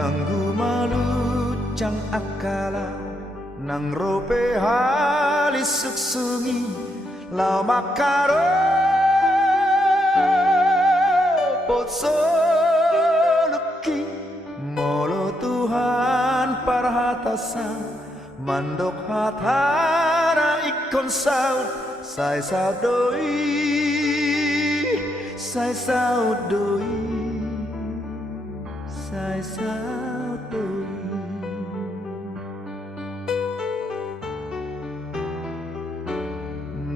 Nanggu malu cang akala nang rope halis suksungi lau makaro potso luki molo Tuhan parhatasa mandok hatara ikon saud sai saudoi sai saudoi sai saudoi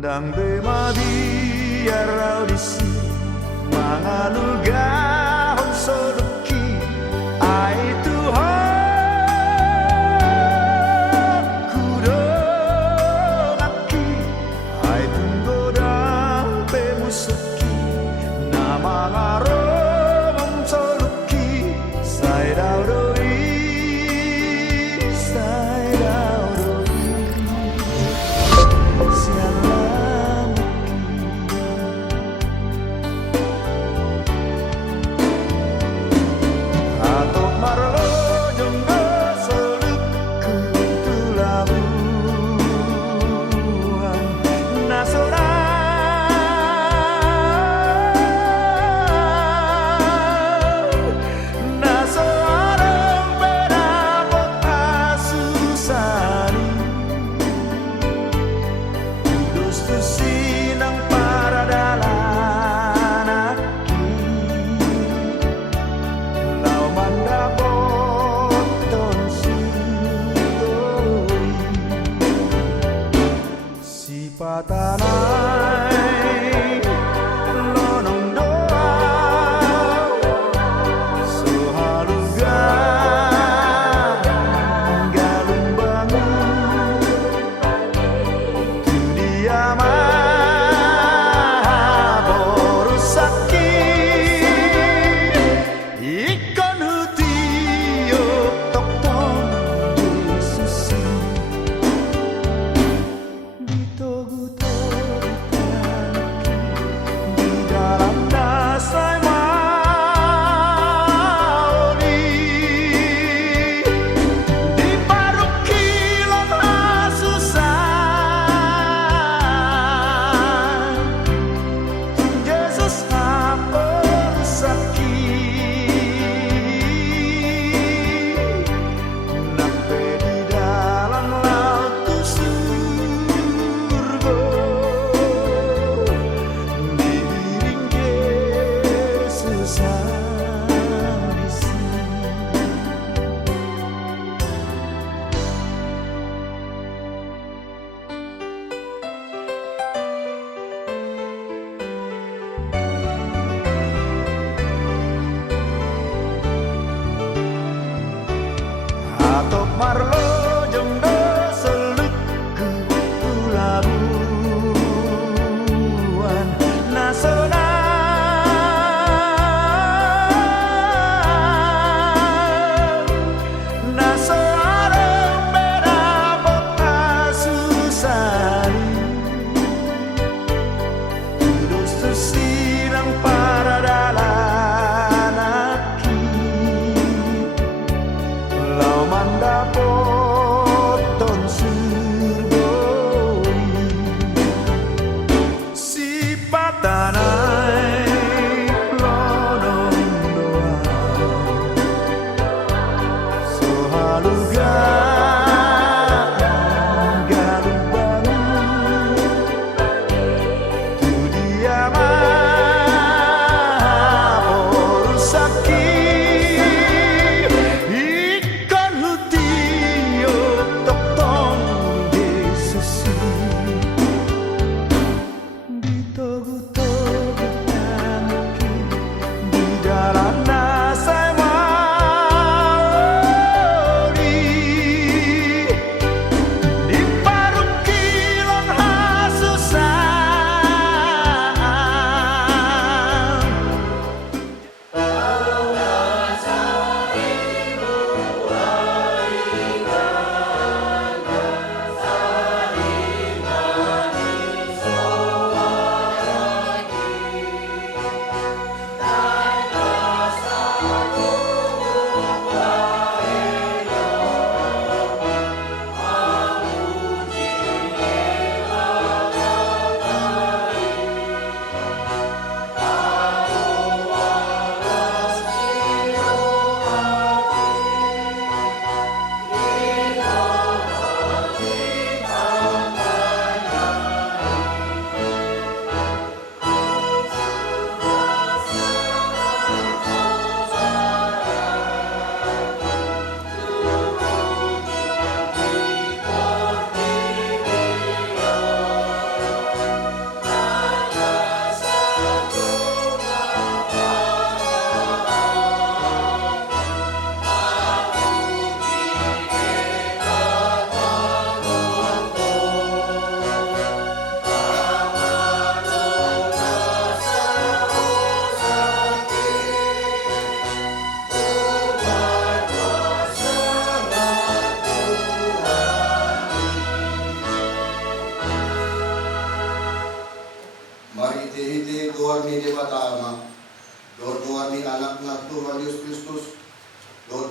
dang bemadi arau disi mangalul gahon soduki ai Tuhan kudongaki ai tunggodang pemusuki nama ngaromong soduki sai daudoi sai daudoi sialam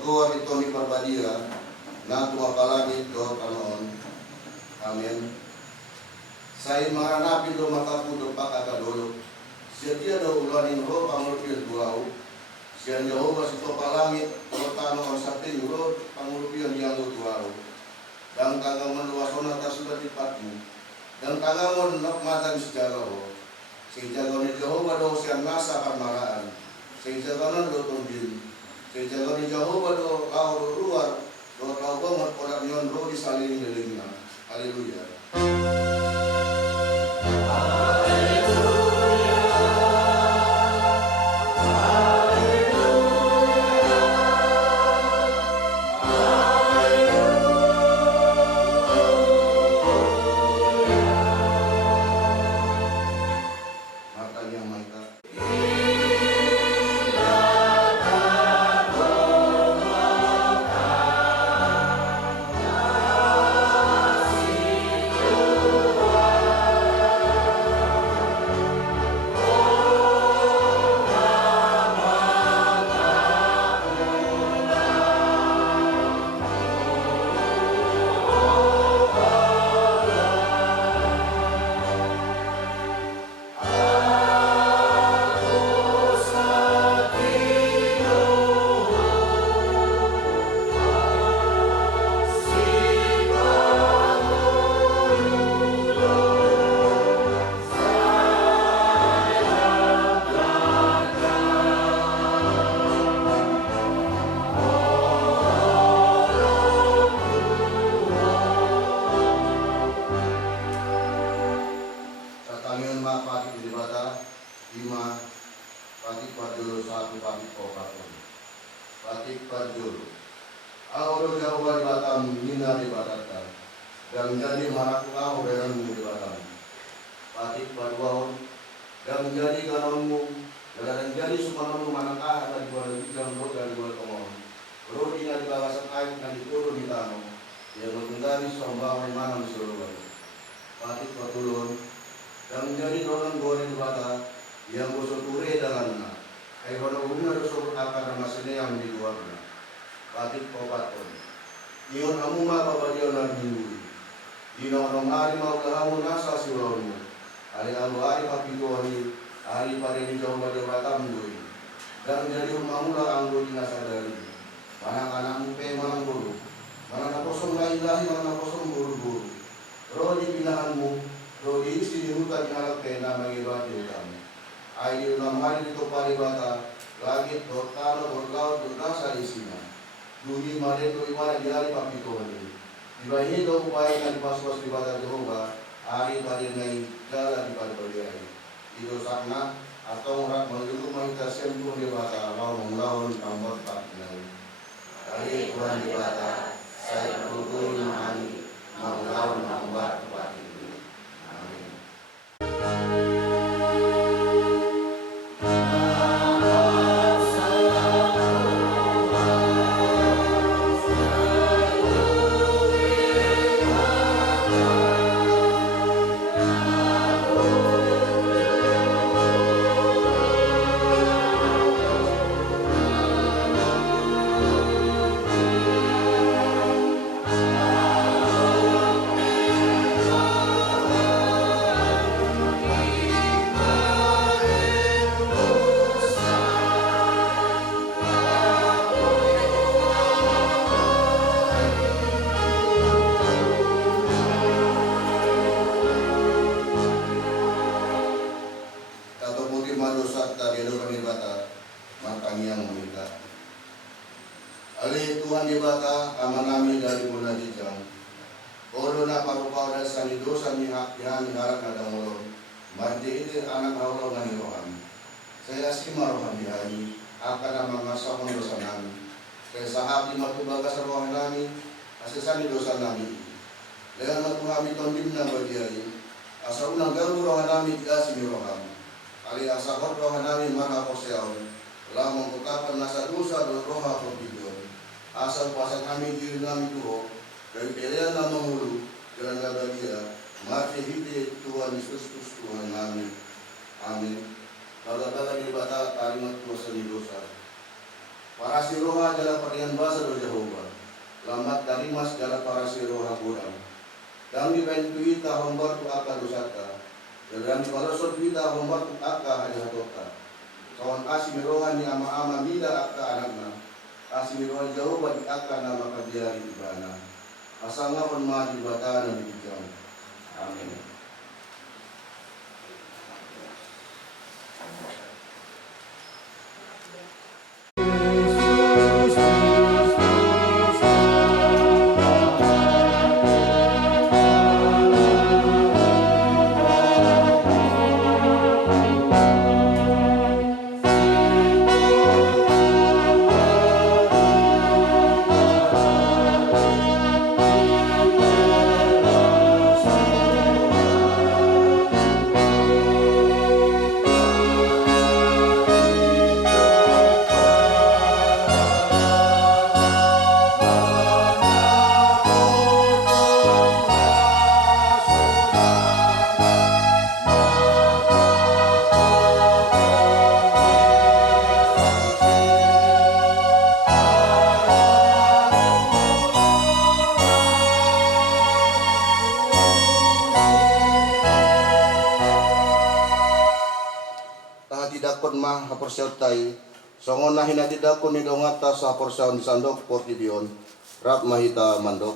Pagkuha ito ni Parbadia na tumapalagi do kanoon. Amen. Sa mga hanapin do makapudo pa kakadulog. Siya dia daw ulanin ro pangulupian duaw. Siya Jehovah sito palangit tano sa ting ro pangulupian yang duaw. Dan tangamon luwason atas sudah dipatmu. Dan tangamon nakmatan si Jagaw. Si Jagaw ni Jehovah do siya nasa kamaraan. Si Jagaw do tundin. Si Jagaw ni Jehovah do kau luar. Do kau banget orang yon ro di saling nilingna. Haleluya. Patik Pajur. Auro Jawa di Batam, Nina di Batam. Dan jadi maraku kau denganmu di Batam. Patik Paduaon. Dan menjadi kanonmu. Dan jadi sumanonmu manakah dan dibuat bidang bot dan dibuat komon. Rodina di bawah sekait dan diturun di tanah. Yang mengendari sombang manam seluruh. Patik Patulun. Dan menjadi donan goreng di Batam. Yang bosok ure dengan ay wala una doso akan nama sini yang di luarnya. Patik Papaton. Iyon amuma papadiyo na binui. Dino hari mau kahamu nasa siwalmu. Ari hari papituani. Ari pare ni jauh pada Batam dui. Dan jadi umamula anggo dinasadari. Anak-anakmu pe manang buru. Mana nakosong lahi-lahi, mana nakosong buru-buru. Roh di pinahanmu. Roh di isi di hutan ngalak pe na magibat di hutan. Ayo namari dito palibata, langit, dortano, dorlaut, dornasa isina. Duhi mareto iwana di hari papituhan ini. Dibahi do upaya na dipaswas di bata Jehovah, hari pada ngai jala di pada baliai. Itu sakna, atau rak menjulu mahita sentuh di bata, mau mengulahun tambot tak nai. Hari Tuhan di bata, saya berhubung mahani, mengulahun tambot tempat ini. Amin. Tuhan di bata amanami dari mula jijang. Odo na parupaw na sa nidosa ni harap na dangolong. Mardi iti anak Allah nga nirohan. Saya si marohan dihani, akan na mga sakong dosa namin. Kaya sa hati matubaga sa rohan namin, asasani dosa namin. Kaya matuhami tondim na bagyayin. Asa unang galu rohan namin kasi nirohan. Ali asakot rohan namin mana ko siyaw. Lamang kutapan nasa dosa do roha ko bidyon. Asal pasang kami diri namin tuho, dari pilihan na mangulu, jalan nabagia, mati hiti Tuhan Yesus Kristus Tuhan namin. Amin. Baga-baga di bata, tarimat ko sa dosa. Para siroha adalah parian bahasa do Jehovah. Lambat kalimas adalah para siroha gudang. Dan di pentuita hombar tu aka dosata. Dan di balosot kita hombar tu aka hanya tota. Kawan kasih mirohan ni ama-ama mida aka anakna. Kasih mirohan Jehovah di aka nama kabiari ibana. Asanga pun maju batana di bijang. Amin. Tidakon mah haporsyautai songon na hinadidakon ni dongata sa haporsyaon sandok portidion rap mahita mandok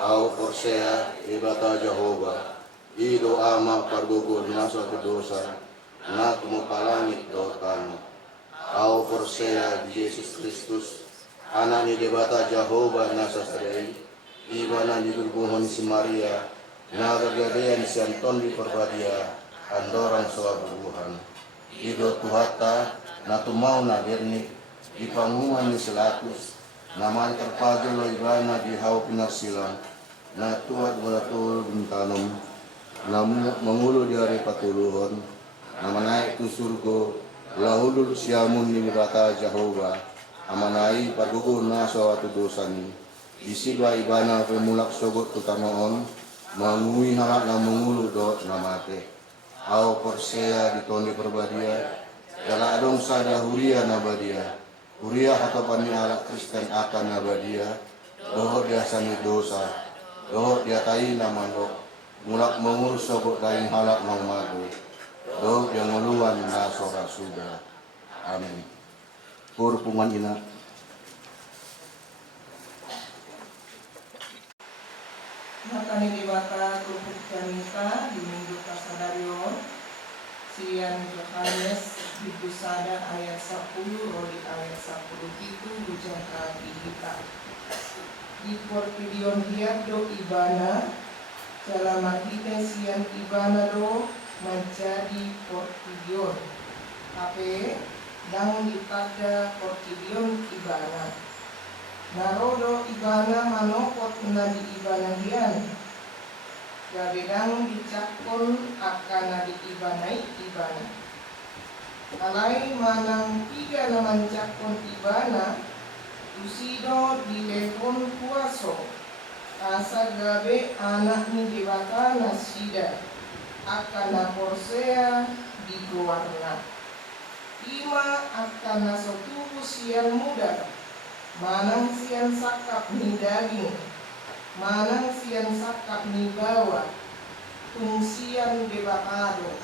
au porsea ibata Jehovah ido ama pargugol na sa dosa na tumupalangit dotan au porsea di Yesus Kristus anak ni debata Jehovah na sa sadai ibana di gulbuhon si Maria na gagadean si Anton di Perbadia andorang sa bubuhan Ido tuhata na tumau na berni di panguman ni selatus naman terpadu lo ibana di hau pinarsilan na tuat walatul bintanom na mengulu di hari patuluhon na manaik tu surgo lahulul siamun ni bata Jehovah amanai padugo na sawatu dosani isilwa ibana pemulak sogot tutanoon mangui halak na mengulu do na mate au porsea di tondi Perbadia jala adong sada huria nabadia huria hatapan ni ala Kristen akan nabadia doho dia sani dosa doho dia tai namandok mulak mengur sobok daing halak nang madu doho dia nguluan na sora suda amin pur pungan ina Matani dibata kerupuk janita di minggu kasadarion Sian Yohanes di Busada ayat 10 Rodi ayat 10 itu bujangka dihita di portidion hiat do ibana selama kita sian ibana do menjadi portidion tapi yang dipada portidion ibana Narodo ibana manopot na di ibana hian Gabedang dicakon akan na di ibanai ibana Alai manang tiga naman cakon ibana Usido dilehon puaso Asa gabe anak ni dewata nasida Akan na porsea di gowarna Ima akan na sotubu sian muda Manang sian sakap ni daging Manang sian sakap ni bawa Tungsian debakado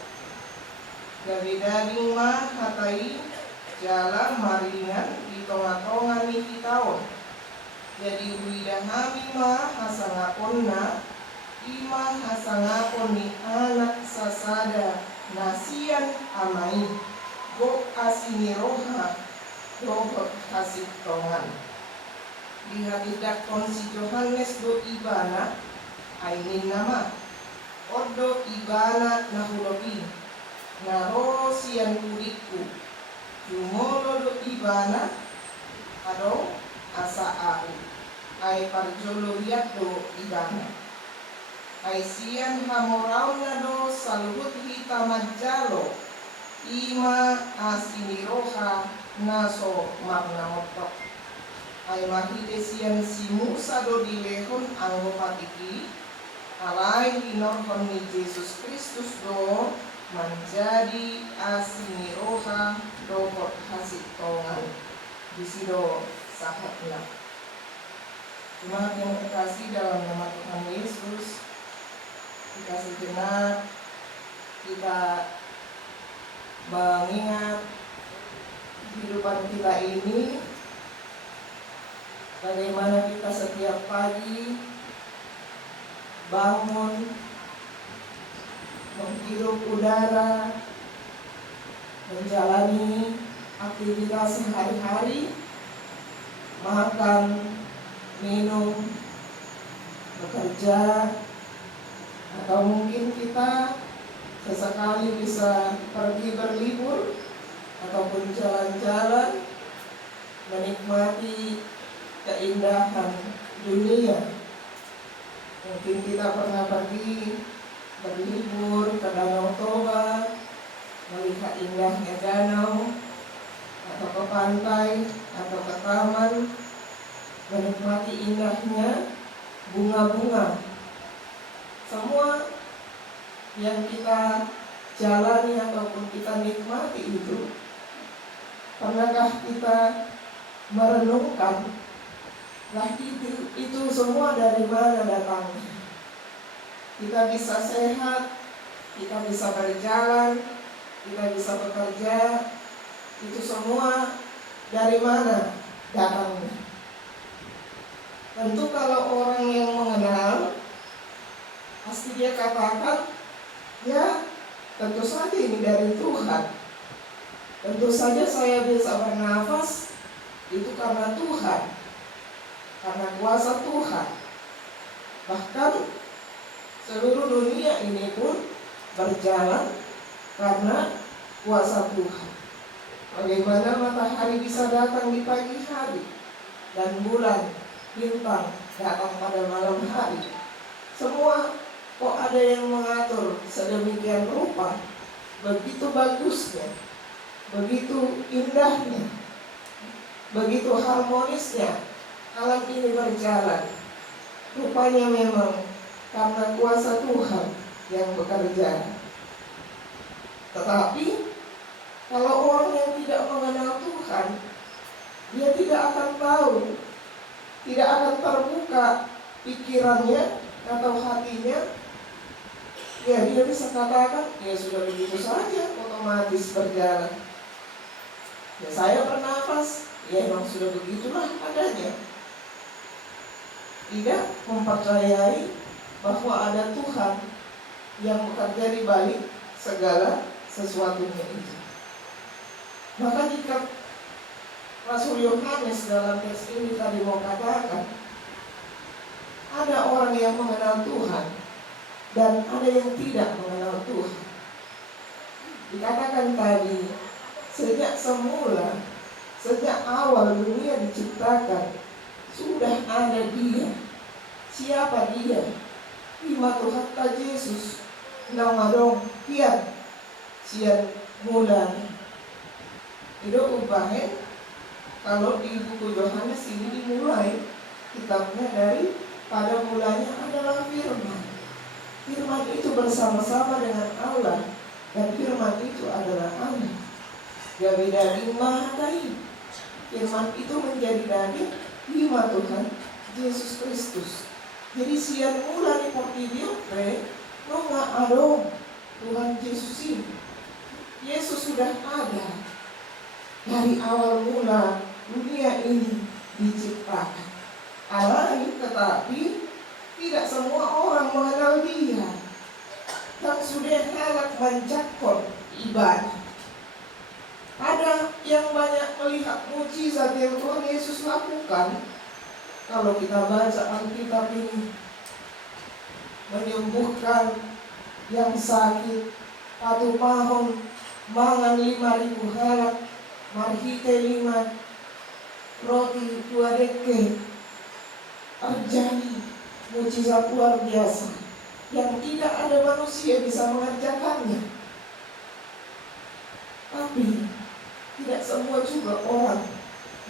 Dari daging mah hatai Jalan maringan di tonga-tonga ni kitaon Jadi widahami mah hasangapon na Ima hasangapon ni anak sasada Nasian amai Gok asini roha dohot kasih tongan dihadidak si Yohanes do ibana ainin nama ordo ibana nahulobi naroro sian kudiku jumolo do ibana ado asa aku ai parjolo liat do ibana ai sian hamorauna do saluhut hitamajalo ima asiniroha naso magna motok ay mahidesian si Musa do dilehon anggo patiki alai hinorhon ni Yesus Kristus do menjadi asiniroha dohot hasik tongan di sido sahatnya. Jemaat yang terkasih dalam nama Tuhan Yesus, kita sejenak kita mengingat kehidupan kita ini, bagaimana kita setiap pagi bangun, menghirup udara, menjalani aktivitas sehari-hari, makan, minum, bekerja, atau mungkin kita sesekali bisa pergi berlibur ataupun jalan-jalan, menikmati keindahan dunia. Mungkin kita pernah pergi berlibur ke Danau Toba, melihat indahnya danau, atau ke pantai, atau ke taman, menikmati indahnya bunga-bunga. Semua yang kita jalani ataupun kita nikmati itu, pernahkah kita merenungkan, lah itu semua dari mana datangnya? Kita bisa sehat, kita bisa berjalan, kita bisa bekerja, itu semua dari mana datangnya? Tentu kalau orang yang mengenal, pasti dia katakan, ya tentu saja ini dari Tuhan. Tentu saja saya bisa bernafas, itu karena Tuhan, karena kuasa Tuhan. Bahkan seluruh dunia ini pun berjalan karena kuasa Tuhan. Bagaimana matahari bisa datang di pagi hari, dan bulan, bintang datang pada malam hari. Semua kok ada yang mengatur sedemikian rupa, begitu bagusnya, begitu indahnya, begitu harmonisnya alam ini berjalan. Rupanya memang karena kuasa Tuhan yang bekerja. Tetapi kalau orang yang tidak mengenal Tuhan, dia tidak akan tahu, tidak akan terbuka pikirannya atau hatinya. Ya dia bisa katakan, ya sudah begitu saja, otomatis berjalan. Ya saya bernafas, ya emang sudah begitulah adanya. Tidak mempercayai bahwa ada Tuhan yang bekerja di balik segala sesuatunya itu. Maka jika Rasul Yohanes dalam teks ini tadi mau katakan, ada orang yang mengenal Tuhan dan ada yang tidak mengenal Tuhan. Dikatakan tadi, sejak semula, sejak awal dunia diciptakan, sudah ada Dia. Siapa Dia? Ima Tuhan ta Yesus, nama dong kian, sian mulan. Itu ubahin. Kalau di buku Yohanes ini dimulai kitabnya dari pada mulanya adalah firman. Firman itu bersama-sama dengan Allah, dan firman itu adalah Allah. Gawe daging mahatai. Firman itu menjadi daging lima Tuhan Yesus Kristus. Jadi sian mula di portibio no nga adong Tuhan Yesus ini. Yesus sudah ada dari awal mula dunia ini diciptakan. Alami, tetapi tidak semua orang mengenal Dia. Dan sudah halak mencakup ibadah. Ada yang banyak melihat mujizat yang Tuhan Yesus lakukan. Kalau kita baca Alkitab ini, menyembuhkan yang sakit, patu mahon, mangan 5.000 halak, marhite 5, roti 2 deke. Terjadi mujizat luar biasa yang tidak ada manusia bisa mengerjakannya. Tapi tidak semua juga orang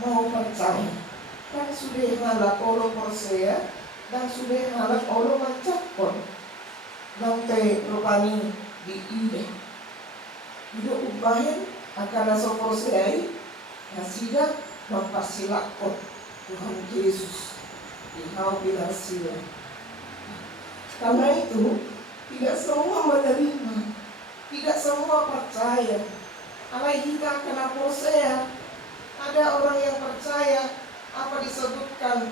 mau percaya. Kan sudah halak olo persea, dan sudah halak olo mencakon. Nang te rupani di ide. Hidup ubahin akan naso perseai, nasidak mempersilakkan Tuhan Yesus dihau bilang sila. Karena itu tidak semua menerima, tidak semua percaya. Alaihita kena posea. Ada orang yang percaya apa disebutkan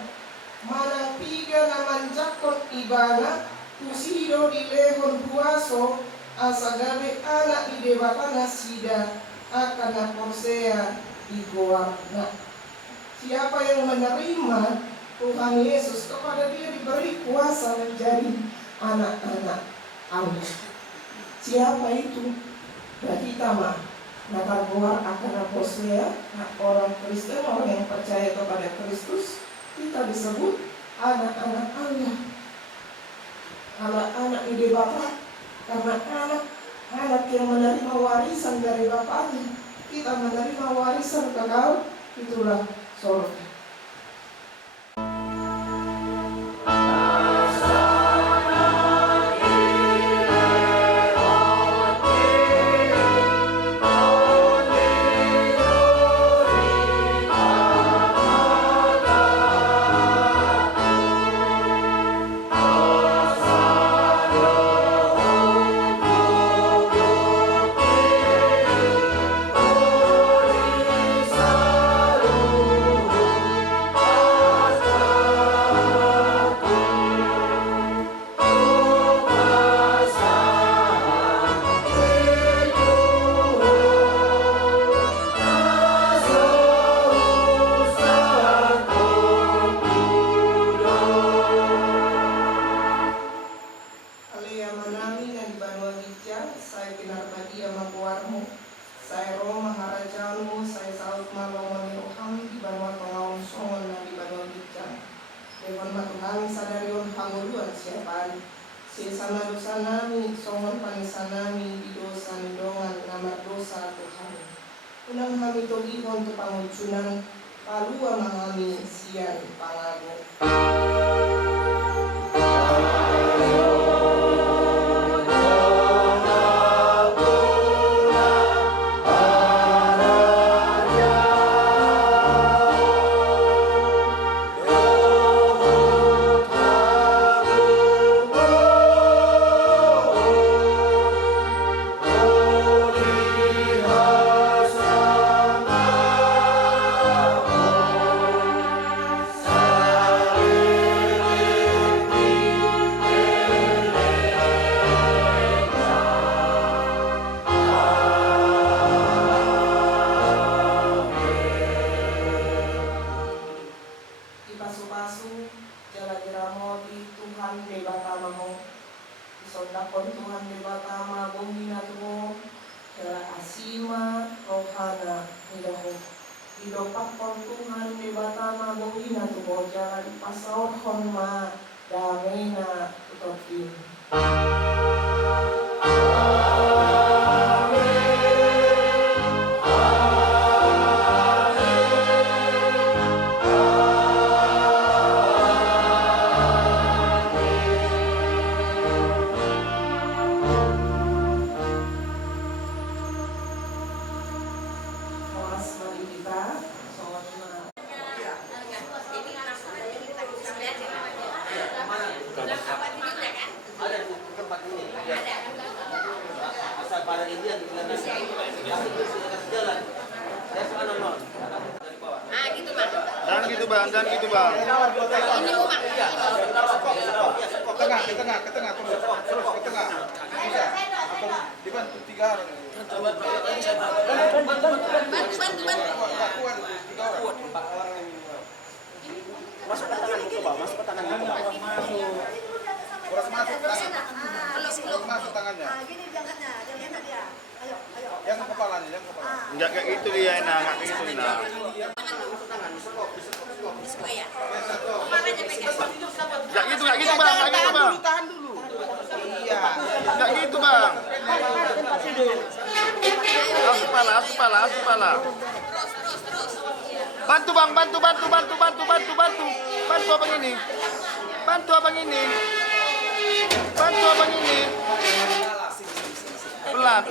mana tiga naman jakon ibana usido di lehon buaso asagabe anak di debatana sida akan naposea di goarna. Siapa yang menerima Tuhan Yesus, kepada dia diberi kuasa menjadi anak-anak Allah. Siapa itu? Bagi tama Natargoar akan naposea, orang Kristen, orang yang percaya kepada Kristus, kita disebut anak-anak Allah. Anak-anak ide Bapa, karena anak yang menerima warisan dari Bapaknya, kita menerima warisan kekal, itulah surga. Unang kami togihon to pangucunan palua mangami siyan pangago. Jangan gitu bang. Ini rumah. Ke tengah terus ke tengah. Bisa. Dibantu 3 orang. Bantu. Masuk ke tangan itu, Bang. Masuk ke tangan itu, Bang. Kurang masuk tangan. Masuk tangannya. Gini diangkatnya dia. Ayo. Yang kepalanya. Enggak kayak gitu dia, enggak kayak gitu nah. Masuk tangan, sekop. Ya. Enggak gitu bang. Tahan dulu. Iya. Enggak gitu bang. Kepala. Bantu bang, bantu abang ini. Bantu abang ini. Pelan.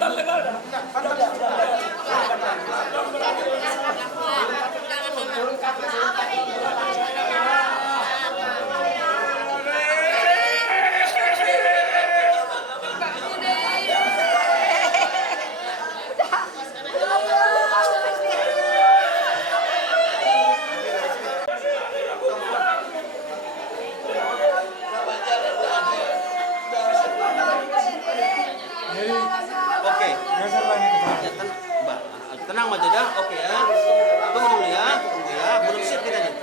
Jabatan legal dah. Oke. Ya, tenang aja ya. Oke ya. Tunggu dulu ya. Tunggu ya. Belum siap kita nih.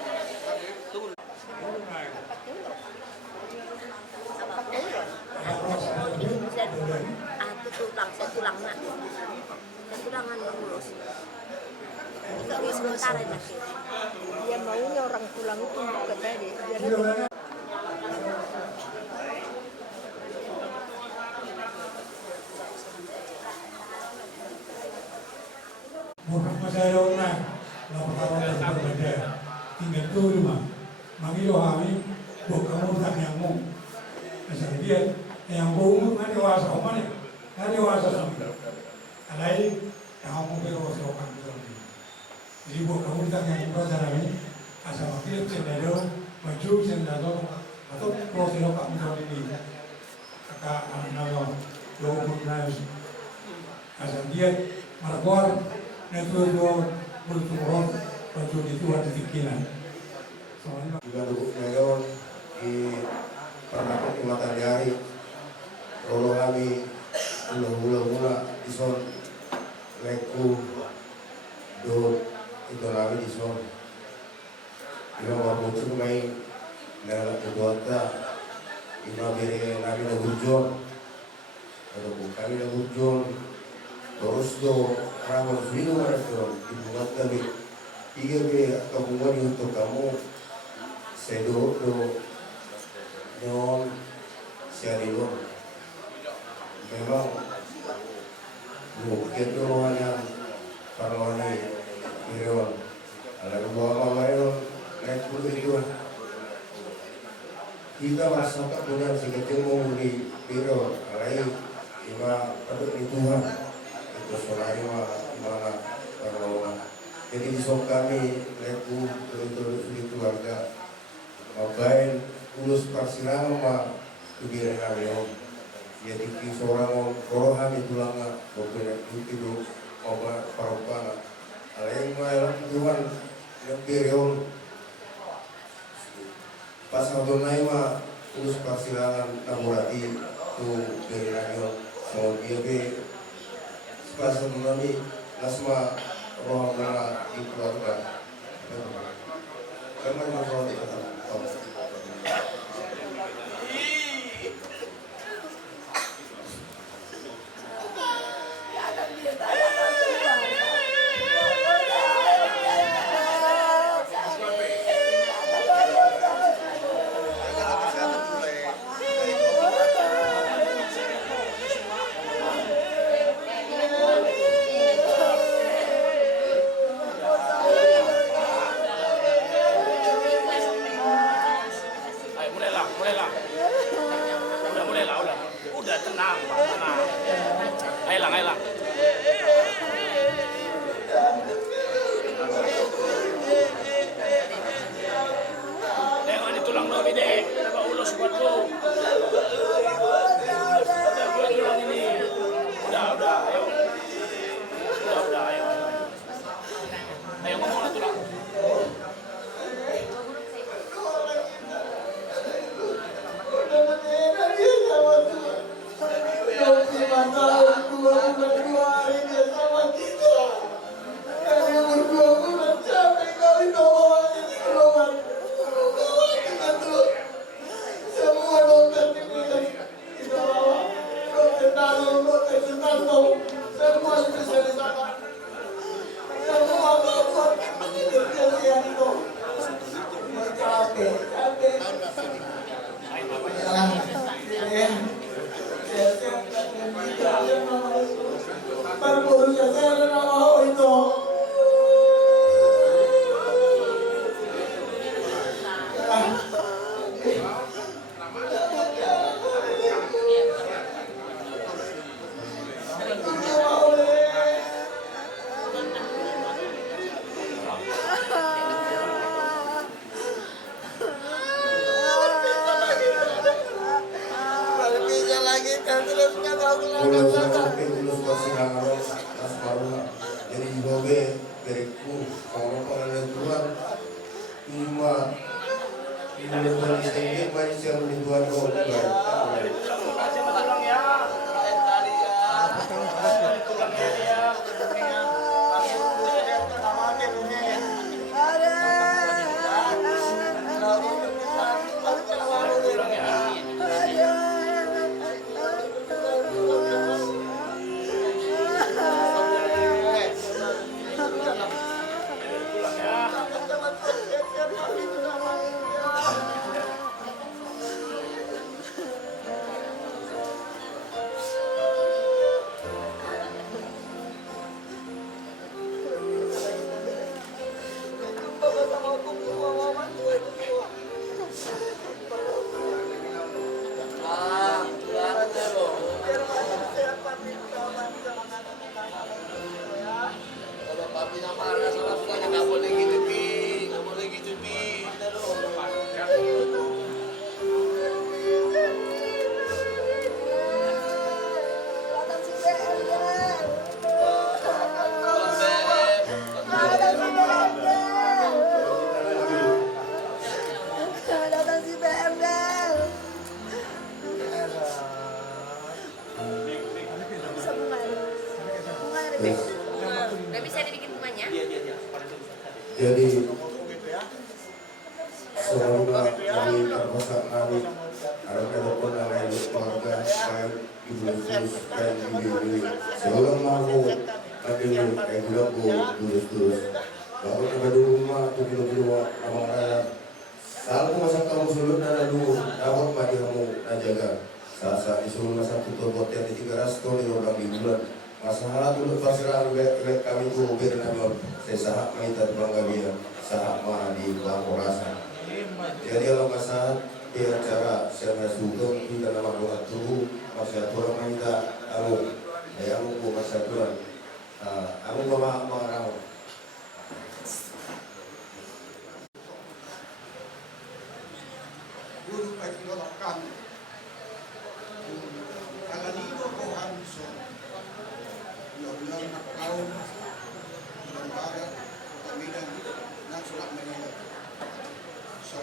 Tunggu. tulangan yang mulus. Itu sementara aja. Dia maunya orang tulang itu bukan tadi. Bukan masalah orang, laporan berbeda. Tinggal tu rumah. Manggil kami, bukan urusan yang mau. Asal dia yang mau ada wasa mana? Ada wasa sama. Alai yang mau berwasa orang itu. Jadi bukan urusan yang kita cari. Asal kita cenderung maju cenderung atau proses lokal ini. Kakak anak-anak, dua asal dia margor network berturut baju itu ada pikiran. Juga duduk mayor di perangkat Kecamatan Jari. Kalau kami mula dison leku do itu kami dison. Ino wabucu main dalam kedua ino beri kami nabujur atau kami nabujur terus do ramai video mereka dibuat kami tiga kabungan untuk kamu sedo nyon siarilon memang bukit ruangan parloni irion ada dua mamayron naik puluh itu kita merasakan punya sekecil di irion alai lima pada Tuhan itu solari mana parlona jadi di sok kami leku itu keluarga mabain ulus parsilang sama kebiayaan kami jadi seorang korohan itu lama beberapa itu obat parupana alain malam Tuhan yang period pas nonton naima ulus parsilangan naburati tu kebiayaan mau dia be pas nonton lasma roh mana di keluarga karena roh di beriku kalau pengen Tuhan cuma ini Tuhan ini banyak yang Tuhan kau Udah bisa dibikin bunganya? Jadi semoga kami terpaksa kami ada pun yang keluarga baik ibu Yesus dan ibu sebelum mau kami bilang terus baru ke rumah tu dulu abang raya lalu masa kamu sulut dan dulu dapat bagi kamu dan jaga saat disuruh masa tutup hotel di 300 tahun di orang di bulan masalah dulu pasrah kami tu bernama saya sahak minta bangga dia sahak mana di bangku rasa jadi kalau masalah di acara saya sugeng kita nama doa tubuh masa turun minta kamu saya mau masa turun kamu marah guru pagi lokan kalanino ko Hanson ulang tahun bulan Maret Kamidan ng Sulak Manila so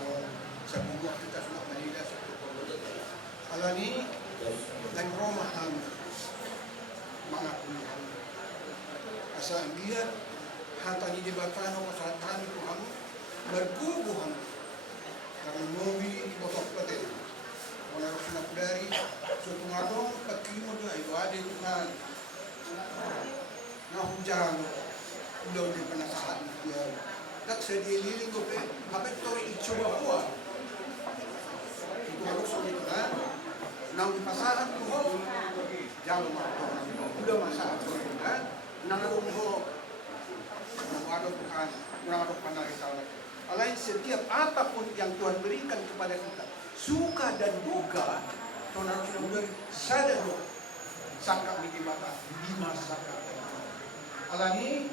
sa buwa kita Sulak Manila sa alani ng Romahan mga kulihan asa biar hatani di batano kasatan ko ang berguguhan karena mobi kotok pete oleh sinak dari suatu ngadong pakimo do ay wade na hujan udah di penasaran dia dak sedili ko pe habet to icoba kuah itu harus itu kan nang di pasaran ko jalo makto udah masalah kan nang ko ada bukan kurang pandai salah. Alain setiap apapun yang Tuhan berikan kepada kita, suka dan duka, Tuhan harus memberi sadar sangka di mata, lima sangka. Alani,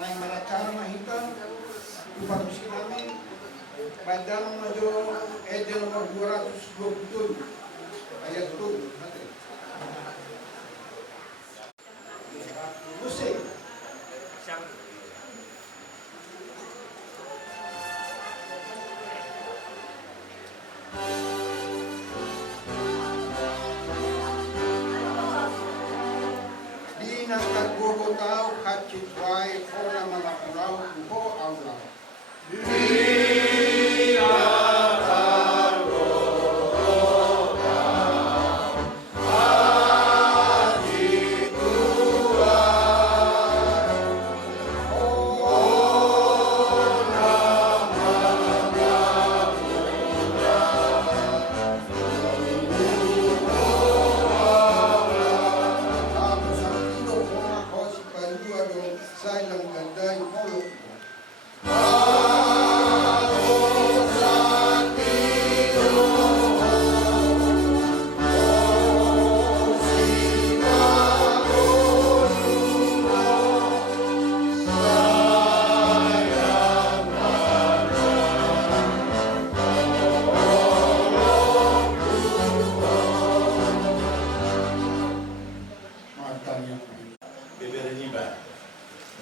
naik malacara mahitam, upah miskin kami, Badang Majo, Edel nomor 227, ayat 7. Musik. Nagtagugo tao kachitway ko na malakuraw ko Allah.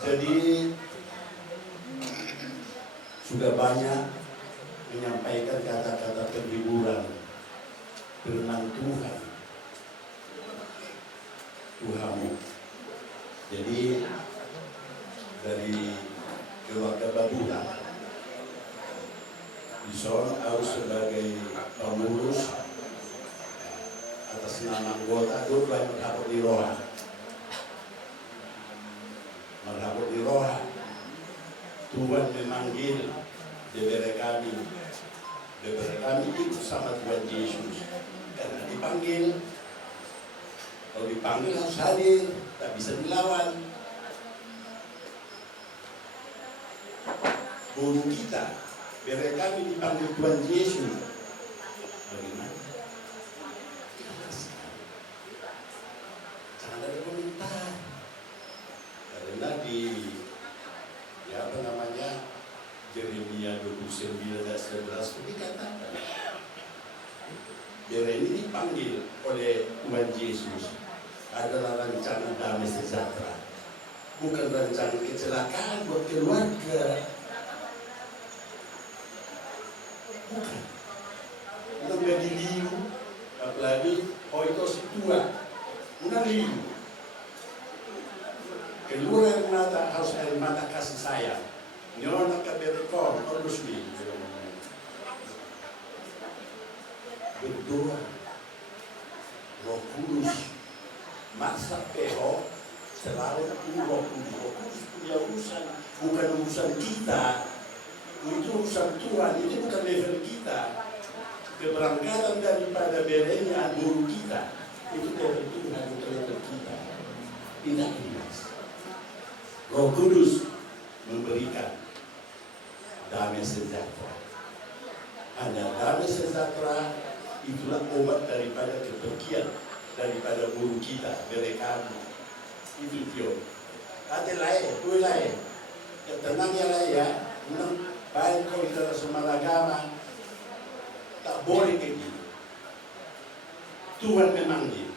Jadi sudah banyak menyampaikan kata-kata penghiburan firman Tuhan, Tuhanmu. Jadi dari keluarga Babula, Bison harus sebagai pengurus atas nama anggota Doa Merhaput di Roha. Merhaput di Roha, Tuhan memanggil debere kami ikut sama Tuhan Yesus. Karena dipanggil, kalau dipanggil harus hadir, tak bisa dilawan. Guru kita, biar kami dipanggil Tuhan Yesus. Bagaimana? Jangan ada komentar. Karena di Yeremia 29 dan 11 dikatakan biar ini dipanggil oleh Tuhan Yesus adalah rencana damai sejahtera, bukan rencana kecelakaan buat keluarga. Bukan. Untuk bagi liu, apalagi itu si tua, udah liu. Keluar air mata harus air mata kasih sayang. Nyonya kaberekor harus di berdoa. Roh Kudus masa peho selalu Roh Kudus punya urusan, bukan urusan kita. Itu urusan Tuhan, itu bukan level kita. Keberangkatan daripada berenya guru kita itu level Tuhan, bukan level kita. Tidak jelas. Roh Kudus memberikan damai sejahtera. Hanya damai sejahtera itulah obat daripada kepergian daripada guru kita, mereka itu dia. Ada lain, dua lain. Tenangnya lah ya, baik kalau kita semua agama tak boleh kayak gitu. Tuhan memanggil.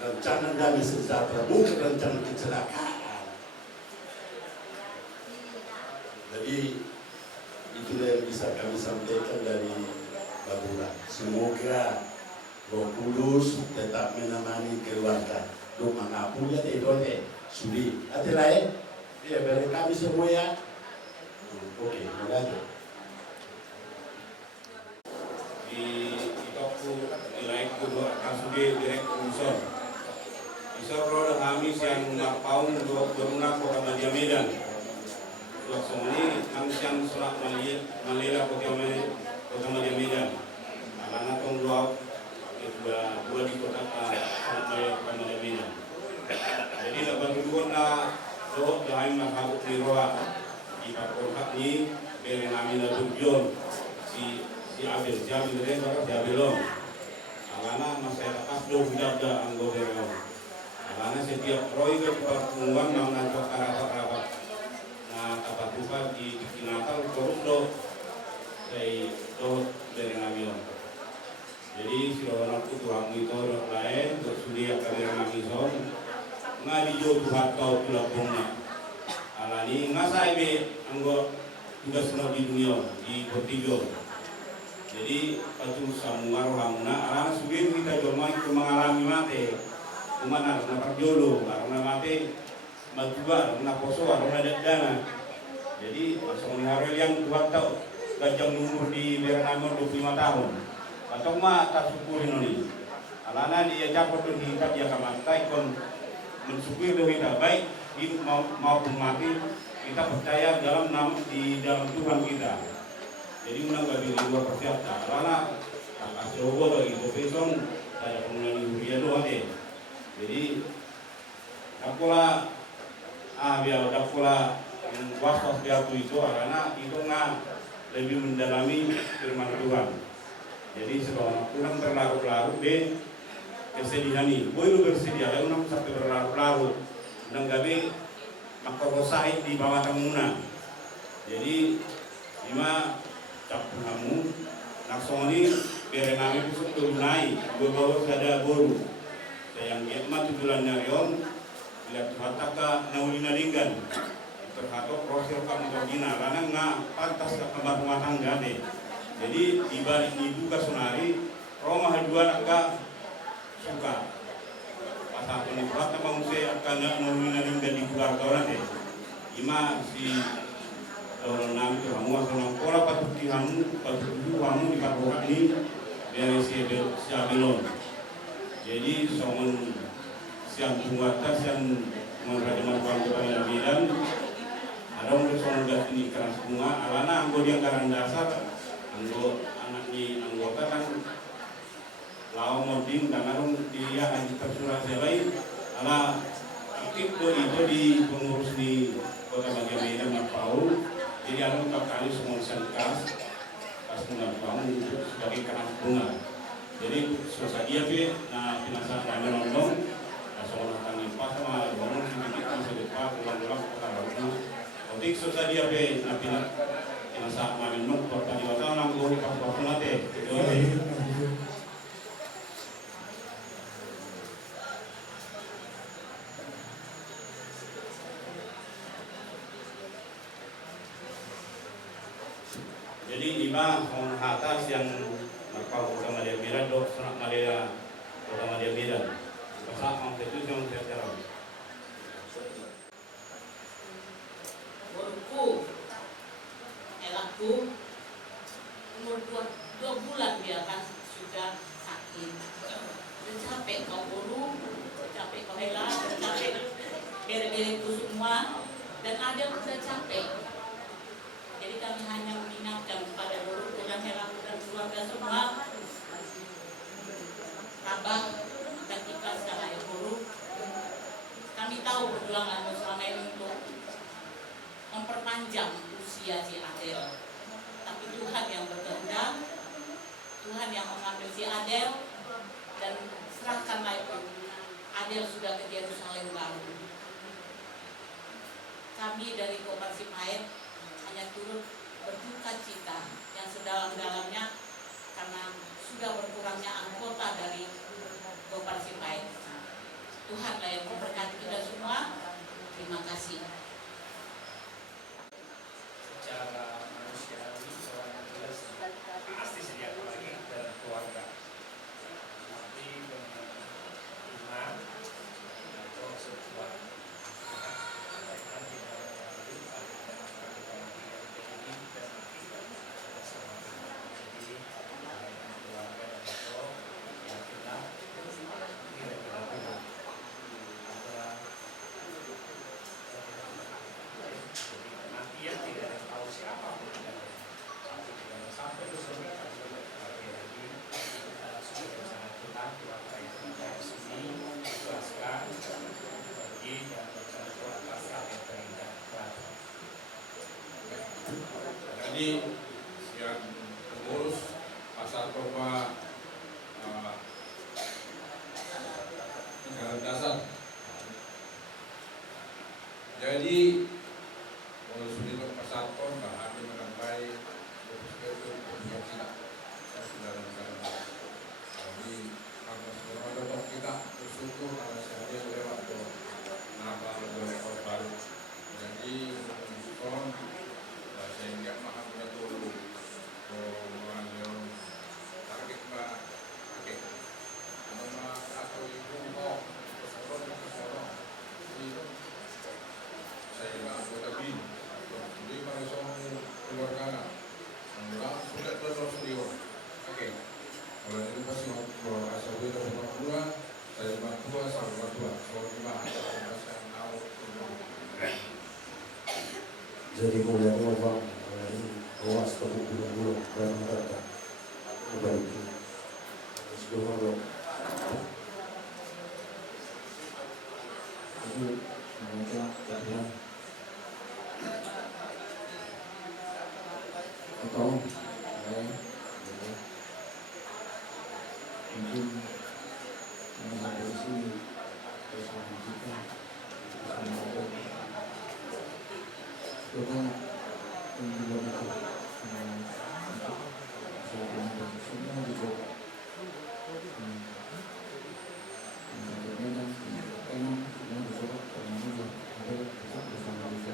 Rencana damai sejahtera bukan rencana kecelakaan. Jadi itulah yang bisa kami sampaikan dari Babula. Semoga Roh Kudus tetap menemani keluarga. Duk mengapunya itu sudi. Ada lain? Ya beri kami semua ya. Oke, mulai. Di Itoku nilai kedua kasudi direk unsur. Isor roda kami yang ngapaun untuk berunak kota Madia Medan. Langsung ini kami yang surat Malila kota Madia Medan. Karena tong dua di kota Madia Medan. Jadi dapat dua na do daim na habuk ni roa di pakorhat ni bere nami na John si Abel Jamil re baru Jabelon. Karena masyarakat do hidap anggota reo. Karena setiap roy ke pertemuan nang na rapat-rapat na tapat di Natal korupdo dari do bere nami on. Jadi silawan aku tuang itu lain untuk sudia karir nami son. Ngadi jo Tuhan kau tulapungna. Alani ngasai be anggo tugas di dunia di Portijo. Jadi patu samuar hamuna arang sugih kita jomai ke mengalami mate. Kumana na perjolo karena mate matuba na poso na dana. Jadi masuk hari yang Tuhan tahu gajang umur di Bernamor 25 tahun. Atau mah tak syukurin ini. Alana dia capot tuh hingga dia kamantai kon mensyukuri doa kita baik hidup maupun mati kita percaya di dalam Tuhan kita. Jadi unang gabi luar persiapta karena tak kasih robo bagi besok saya pengulangi huria doa deh. Jadi dakola biar dakola was-was dia itu karena itu lebih mendalami firman Tuhan. Jadi sebab kurang terlarut-larut deh kesedihan ini, boleh bersedia, lalu nak sampai berlarut-larut, dan gabe makorosai di bawah tamuna. Jadi lima campur kamu, nak soni biar kami besok turunai, bawa sada boru. Sayang dia mati bulan narion, lihat hataka naulina ringgan, terhadap profil kamu Georgina karena nggak pantas ke kamar rumah tangga deh. Jadi dibalik itu kasunari Roma dua nggak suka pasal penikurat memang saya akan nggak nominal dan dikeluarga orang deh. Ima si nam itu kamu asal pola patut kamu di paruh ini dari si Abelon. Jadi soal siang buatan siang mengerjakan kepada bidan ada untuk soal gas ini keras bunga alana anggo dia anggaran dasar anggo anak di anggota kan lau moding dan arung dia anjir surat selai ala aktif itu di pengurus di kota Bagaimana Marpau jadi arung kali semua kas Marpau sebagai keras bunga jadi susah dia nah binasa kami nondong soal kami pas sama orang sedikit masih depan ulang-ulang perkara Otik susah dia nabi yang saat kami nunggu tadi waktu orang guru pas waktu nanti. Jadi lima orang atas yang Marpau Kota Madya Miran dok Senak Madya Kota Madya Miran. Pasal konstitusi yang saya terang. Baruku, elakku, umur 2 bulan dia kan sudah sakit. Dan capek kau buru, capek kau hela, capek bere-bere itu semua. Dan ada sudah capek. Jadi kami hanya mengingatkan kepada Baruku dan helaku dan keluarga semua. Tabah dan ikhlaskan ayah Buru. Kami tahu perjuangan selama ini untuk memperpanjang usia si Adel, tapi Tuhan yang berkehendak, Tuhan yang mengambil si Adel dan serahkanlah itu. Adel sudah ke Yerusalem baru. Kami dari Koperasi Pahit hanya turut berduka cita yang sedalam-dalamnya karena sudah berkurangnya anggota dari Koperasi Pahit. Tuhanlah yang memberkati kita semua. Terima kasih. Secara manusiawi seorang yang jelas pasti sedia apalagi dalam keluarga, tapi dengan iman atau sebuah kebaikan kita melalui ini dan bersama jadi keluarga dan itu yakinlah kira-kira benar antara nanti ya tidak ada tahu siapa pun sampai ke surga lagi kita sudah bersama Tuhan keluarga itu dari sini ikhlaskan bagi dan berjatuh atas yang terindah terakhir. Jadi yang pengurus pasar Toba anggaran dasar. Jadi sudah berpasarkan bahan dengan baik untuk saudara-saudara. Jadi karena semua dokter kita bersyukur karena sehari lewat tuh nabal rekor baru. Jadi menunjukkan sehingga maha betul orang yang target mbak oke nama atau ibu kok kesorong itu saya nggak anggota bin jadi pada soal keluarga enggak sudah terus sendiri oke kalau ini pasti kalau asal beda sama pula saya bantu sama dua soal lima saya tahu jadi mulai orang awas pada bulan-bulan dan mereka memperbaiki sebelum Allah itu mereka adalah atau mungkin mengambil sini terus kita mengambil kita menjual itu semua juga enak semua bisa bersama juga ada bersama juga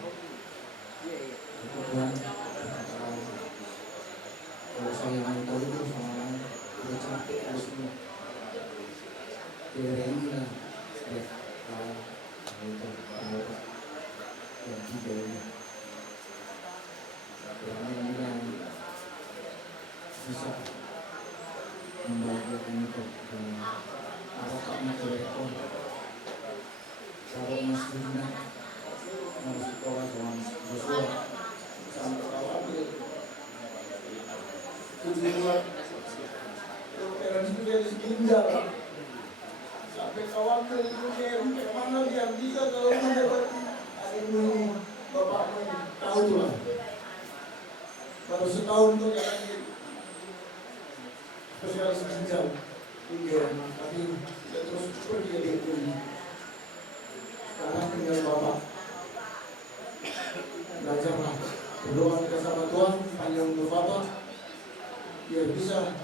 Tidak bisa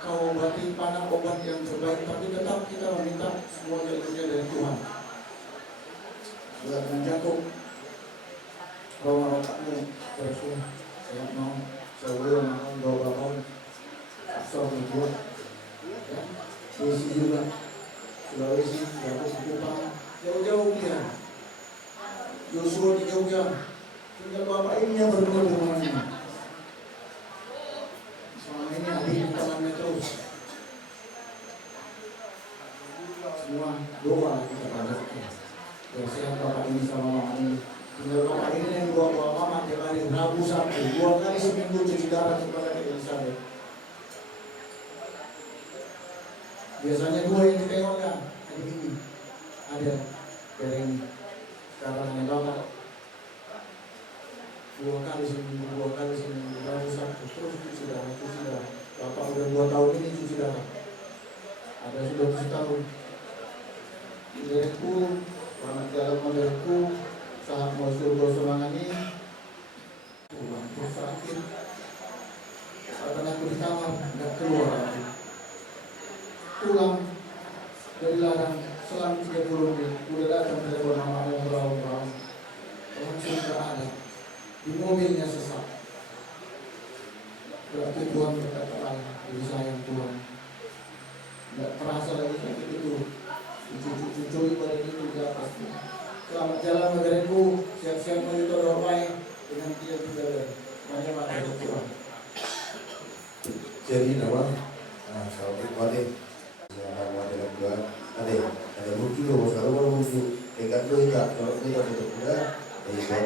kau obati panah obat yang terbaik, tapi tetap kita meminta semuanya ilmunya dari Tuhan. Buat mencakup roh-rohmu terus saya mau sebelum doa tahun soal itu ya Sulawesi juga Sulawesi Jawa Kupang jauh-jauh dia Yosua di Jogja tinggal bapak ini yang berdua di rumah ini. Selama ini adik di tangannya terus. Semua doa kita panjatkan. Ya sehat bapak ini sama mama ini. Tinggal bapak ini yang bawa mama tiap hari Rabu Sabtu 2 kali seminggu cuci darah kepada Elizabeth. Biasanya 2 yang ditengokkan. Adik ini ada dari ini. Sekarang hanya bapak 2 kali seminggu Rabu Sabtu terus cuci darah. Bapak udah 2 tahun ini cuci darah. Ada sudah 7 tahun. Diriku, anak dalam diriku, saat mau suruh semangat ini, pulang terus sakit. Karena aku di kamar, nggak keluar lagi. Pulang dari ladang selang 30 menit, udah datang telepon mama yang berlalu-lalu. Langsung nggak ada. Di mobilnya sesak. Berarti Tuhan berkata lain, jadi sayang Tuhan. Nggak terasa lagi sakit itu. Cucu-cucu pada itu di atas. Selamat jalan negeriku, siap-siap menuju ramai dengan dia juga banyak makhluk Tuhan. Jadi nama Assalamualaikum warahmatullahi wabarakatuh. Ada bukti loh, sekarang bukti. Dekat tu tidak, kalau tidak betul tidak. Buat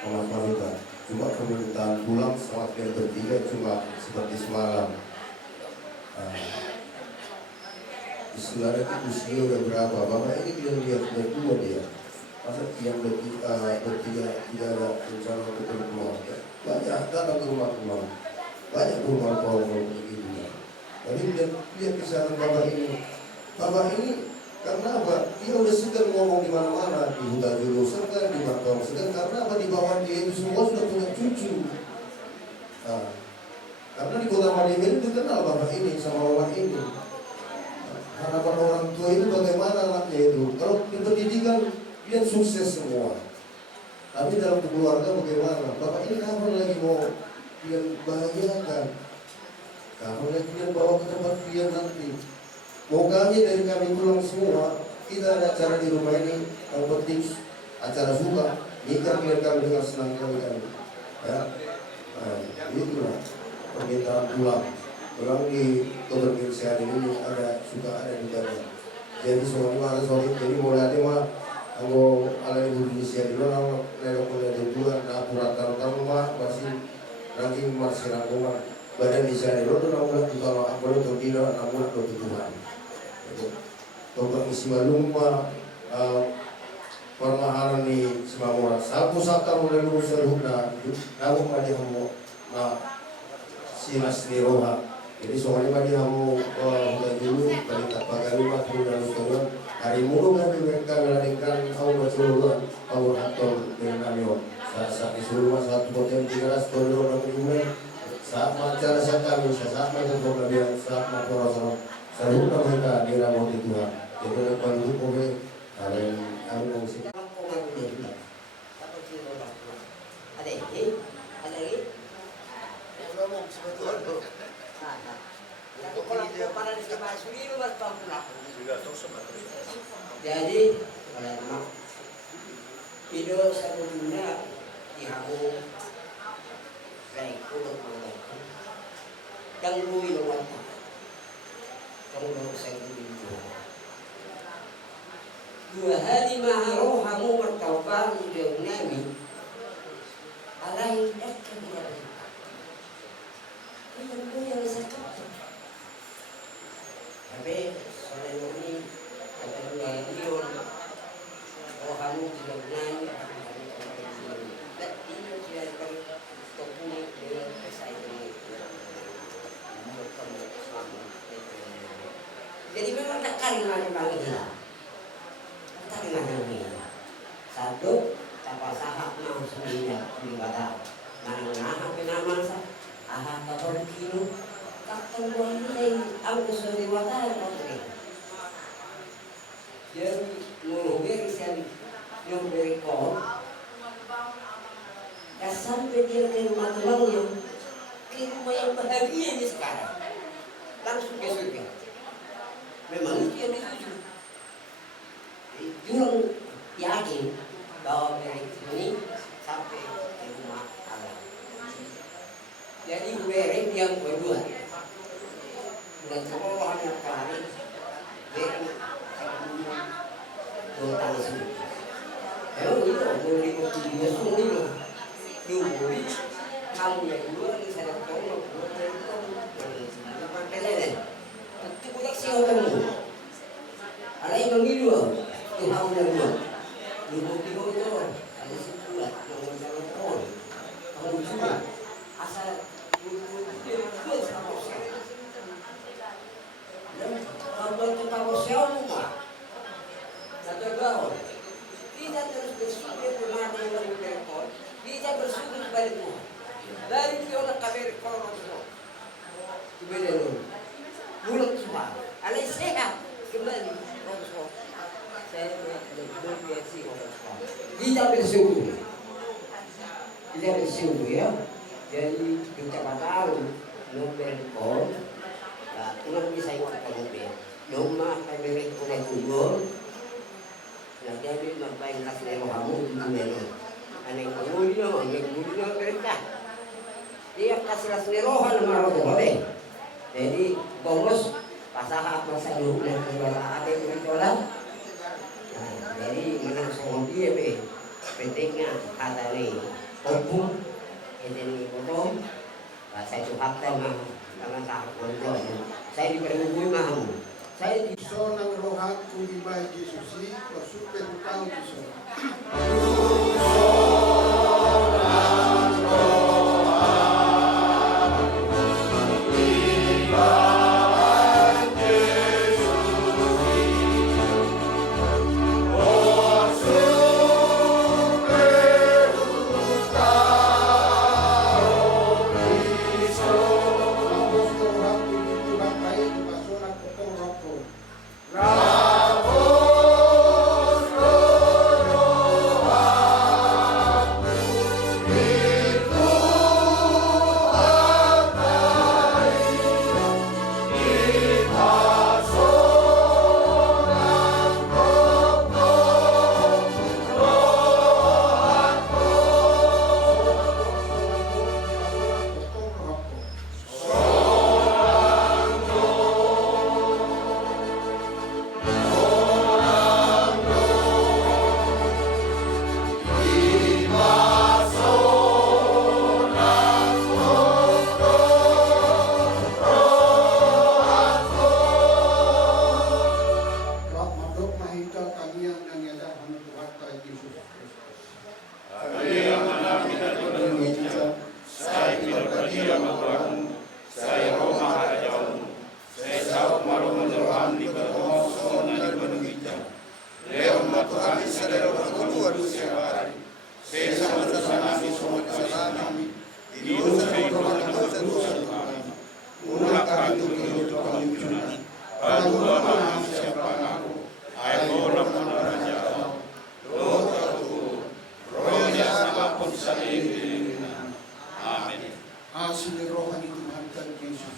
pemanfaat kita. Cuma permintaan pulang sama yang bertiga cuma seperti semalam. Istilahnya itu usia udah berapa? Bapak ini bilang dia sudah tua dia. Masa yang bertiga tidak ada rencana untuk keluar. Banyak datang ke rumah pulang. Banyak rumah pulang begitu. Tapi lihat kisaran bapak ini. Bapak ini karena apa? Dia udah segan ngomong di mana-mana, di hutan dulu, segan di Matong, segan karena apa? Di bawah dia itu semua sudah punya cucu. Karena di Kota Madiun itu kenal bapak ini sama bapak ini. Harapan orang tua itu bagaimana anaknya itu? Kalau di pendidikan dia sukses semua. Tapi dalam keluarga bagaimana? Bapak ini kapan lagi mau dia bahagiakan? Kapan lagi dia bawa ke tempat dia nanti? Mau kami dari kami pulang semua, kita ada acara di rumah ini, yang penting acara suka, nikah biar kami dengan senang kami. Ya, itulah permintaan pulang. Pulang di keberkesian ini ada suka ada juga. Jadi semua ada solid. Jadi mulai ada mah anggo ala Indonesia dulu nang lelok mulai dua na puratan rumah masih ranking masih rangkuman badan bisa dulu nang mulai kalau aku lo tidak namun aku Tuhan. Tobat isi malumma permahalan ni semua sapu sakar mulai lulus ruhna namun madi hamu sinas ni roha. Jadi soalnya madi hamu udah dulu balita pagarima turun turun hari mulu kan mereka melanjutkan awal turun awal hatol dengan kamion saat disuruh satu hotel 300 dolar dan saat macara saat kami saat macam pembelian saat macam saruna mereka dira mau Tuhan. Jadi lepas itu boleh ada yang mengusik. Ada ini, ada lagi. Yang ngomong sebetulnya. Kalau para di sebelah sini lu baru pulang. Jadi, video saya punya di Hamu, baik untuk mengatakan, yang lui lewat, kamu saya itu. 2 hari maharoh hamu bertaubat dengan Nabi, alai dekat dia. Ini yang saya katakan. Tapi selain ini ada 2 milion kalau kamu tidak benar dan ini tidak terpenuhi dengan kesalahan jadi memang tak karimah memang ini tak karimah ini satu kapal sahab mau sendiri di badan mana hampir nama sah Kapag kilo, kaktaluan nila ang gusto ni Watan. Yan, ngulubir siya yung berikon. Sampai dia ke rumah temannya, ke rumah yang bahagia ini sekarang. Langsung ke surga. Memang itu yang dituju. Jurang yakin bahwa mereka ini sampai ke rumah Allah. Jadi mereka yang berdua dan sekolah yang kali mereka dua tahun sebelum. Emang itu boleh dia semua itu. Dulu kamu yang dulu lagi saya tolong itu budak siapa kamu? Ada yang mengilu, yang tahu yang dulu. Dulu itu ada sebuah yang menjalan pohon. Kamu juga asal dulu sama saya. Dan kalau kita mau siapa? Satu tahun. Tidak terus bersyukur bermata yang berkor. Bisa bersyukur kepada Tuhan. Dari orang kafir kalau semua. Kemudian mulut semua. Alai sehat kembali Rasul. Saya berbiasa orang semua. Bisa bersyukur. Bisa bersyukur ya. Jadi kita tahu nomor kor. Tuhan bisa ikut kamu. Doma kami mulai kubur. Nah jadi membayar nasi rohamu di dunia. Aneh kemudian perintah. Dia kasih nasi rohan marah boleh. Jadi bongos pasah masa dulu dan segala ada yang berjualan. Jadi menang sama dia pentingnya ada nih opung ini potong. Saya suhakta mah dengan tahap kontrol. Saya diberi bunga. Saya So ng rohat kung iba Jesus super utang Jesus. Asli rohani Tuhan Yesus.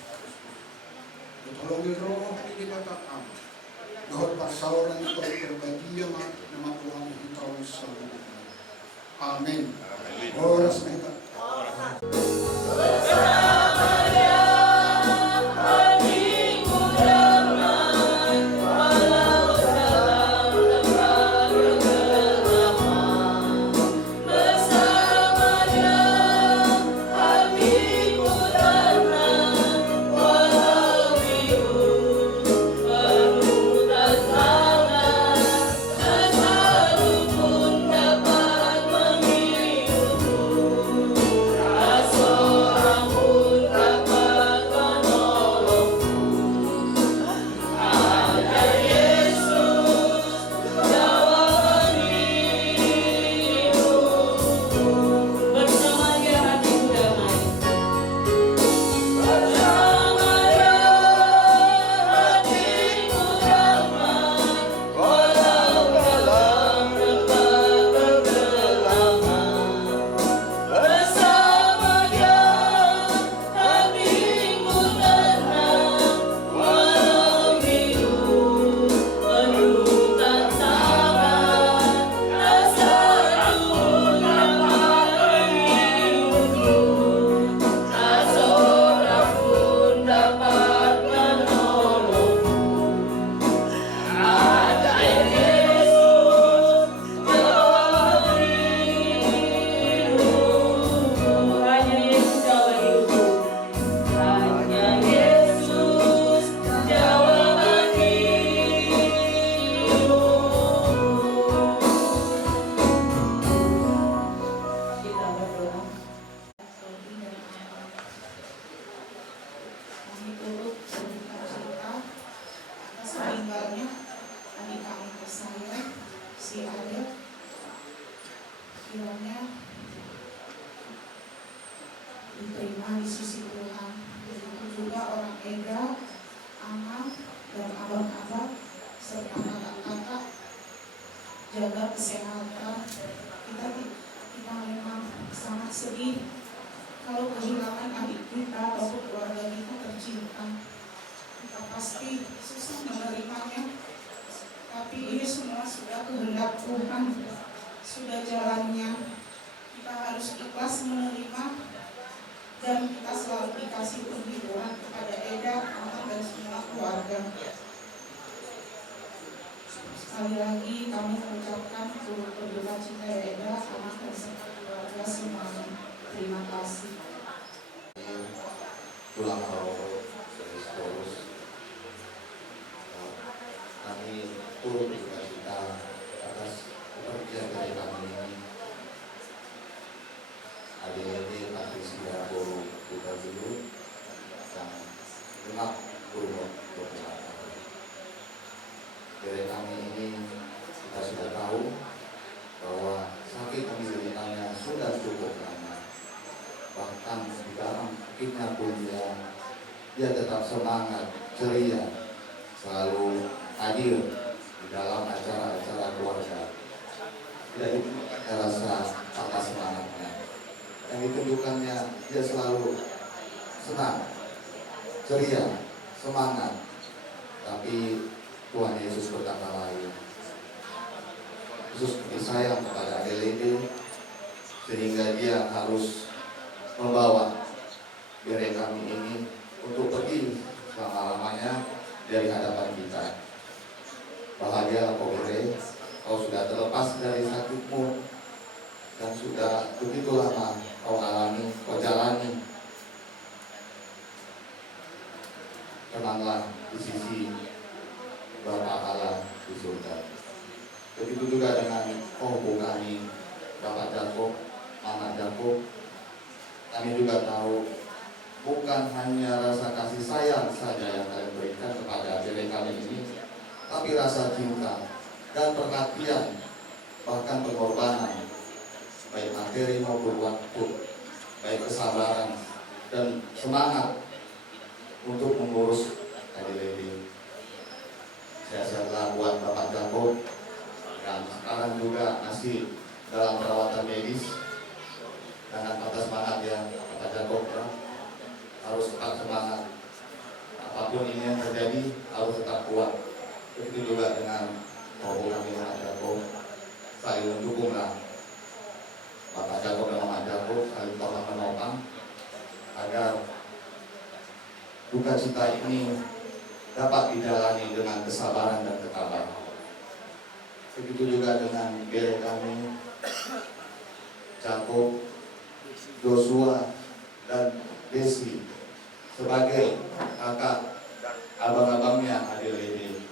Tolongin rohani di mata kami. Dohot pasawaran ito ay perbagya na makuha ng ikaw sa mundo. Amen. Oras na ito. Sejaru pun dapat menghibur. kiranya diterima di sisi Tuhan. Begitu juga orang Eda, Ama, dan abang-abang serta kakak-kakak, jaga kesehatan. Kita memang sangat sedih kalau kehilangan adik kita atau keluarga kita tercinta. Kita pasti susah menerimanya, tapi ini semua sudah kehendak Tuhan, sudah jalannya. Kita harus ikhlas menerima, dan kita selalu dikasih penghiburan kepada Eda, Ama, dan semua keluarga. Sekali lagi kami mengucapkan turut berduka cita Eda, Ama, dan semua keluarga semuanya. Terima kasih. Pulang terus kami turut berduka cita atas kepergian dari kami ini. Adik-adik Patricia Boru Buka dulu dan genap berumur 20 tahun. Dari kami ini kita sudah tahu bahwa sakit penderitanya sudah cukup lama. Bahkan di dalam sakitnya pun dia tetap semangat, ceria, selalu hadir di dalam acara-acara keluarga. Tidak ditunjukkan rasa patah semangatnya. Yang ditunjukkannya dia selalu senang, ceria, semangat. Tapi Tuhan Yesus berkata lain. Yesus lebih sayang kepada Adelaide sehingga dia harus membawa diri kami ini untuk pergi selama-lamanya dari hadapan kita. Bahagia kau Bere, kau sudah terlepas dari sakitmu dan sudah begitu lama kau alami, kau jalani. Tenanglah di sisi Bapa Allah di surga. Begitu juga dengan Opo kami, Bapak Jakob, Mama Jakob. Kami juga tahu bukan hanya rasa kasih sayang saja yang kalian berikan kepada diri kami ini, tapi rasa cinta dan perhatian, bahkan pengorbanan, baik materi maupun waktu, baik kesabaran dan semangat untuk mengurus Adelaide. Sehat-sehatlah buat Bapak Jakob yang sekarang juga masih dalam perawatan medis. Dengan patah semangat ya Bapak Jakob ya, harus tetap semangat. Apapun ini yang terjadi harus tetap kuat. Begitu juga dengan Bapak kami Bapak Jakob, saling mendukunglah Bapak Jakob dan Mama Jakob, saling tolong menopang agar duka cita ini dapat dijalani dengan kesabaran dan ketabahan. Begitu juga dengan bere kami Jakob, Joshua, dan Desi sebagai kakak dan abang-abangnya Adelaide.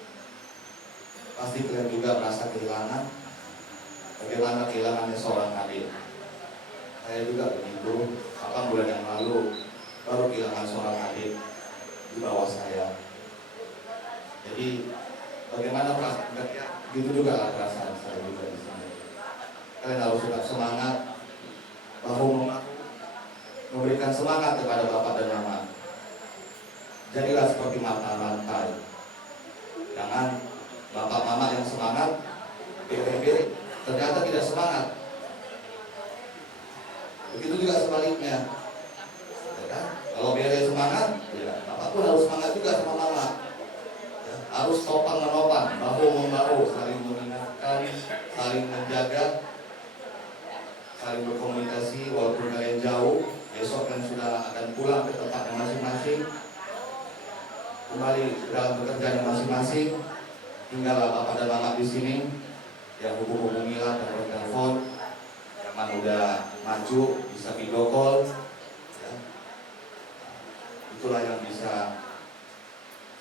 Pasti kalian juga merasa kehilangan. Bagaimana kehilangannya seorang adik. Saya juga begitu. 8 bulan yang lalu baru kehilangan seorang adik di bawah saya. Jadi bagaimana perasaan? Gitu juga lah perasaan saya juga di sini. Kalian harus tetap semangat, bahu-membahu, memberikan semangat kepada Bapak dan Mama. Jadilah seperti mata rantai. Jangan Bapak Mama yang semangat, bere-bere ternyata tidak semangat. Begitu juga sebaliknya. Ya kan? Kalau bere semangat, ya, Bapak pun harus semangat juga sama Mama. Ya, harus topang menopang, bahu-membahu, saling mengingatkan, saling menjaga, saling berkomunikasi walaupun kalian jauh. Besok kan sudah akan pulang ke tempatnya masing-masing, kembali dalam pekerjaan masing-masing. Tinggallah Bapak dan Mama di sini, ya hubungilah dan telepon. Zaman udah maju, bisa video call. Ya. Itulah yang bisa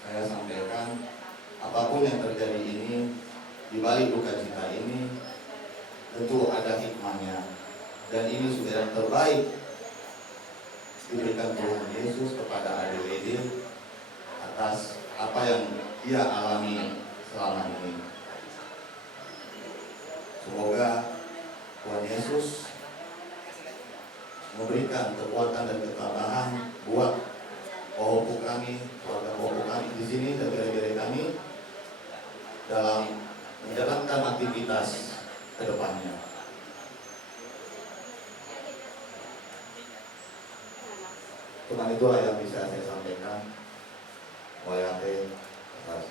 saya sampaikan. Apapun yang terjadi ini, di balik duka cita ini, tentu ada hikmahnya. Dan ini sudah yang terbaik diberikan Tuhan Yesus kepada Adelaide atas apa yang dia alami selama ini. Semoga Tuhan Yesus memberikan kekuatan dan ketabahan buat Pohopu kami, keluarga Pohopu kami di sini dan diri-diri kami dalam menjalankan aktivitas ke depannya. Cuma itulah yang bisa saya sampaikan. Wayate atas.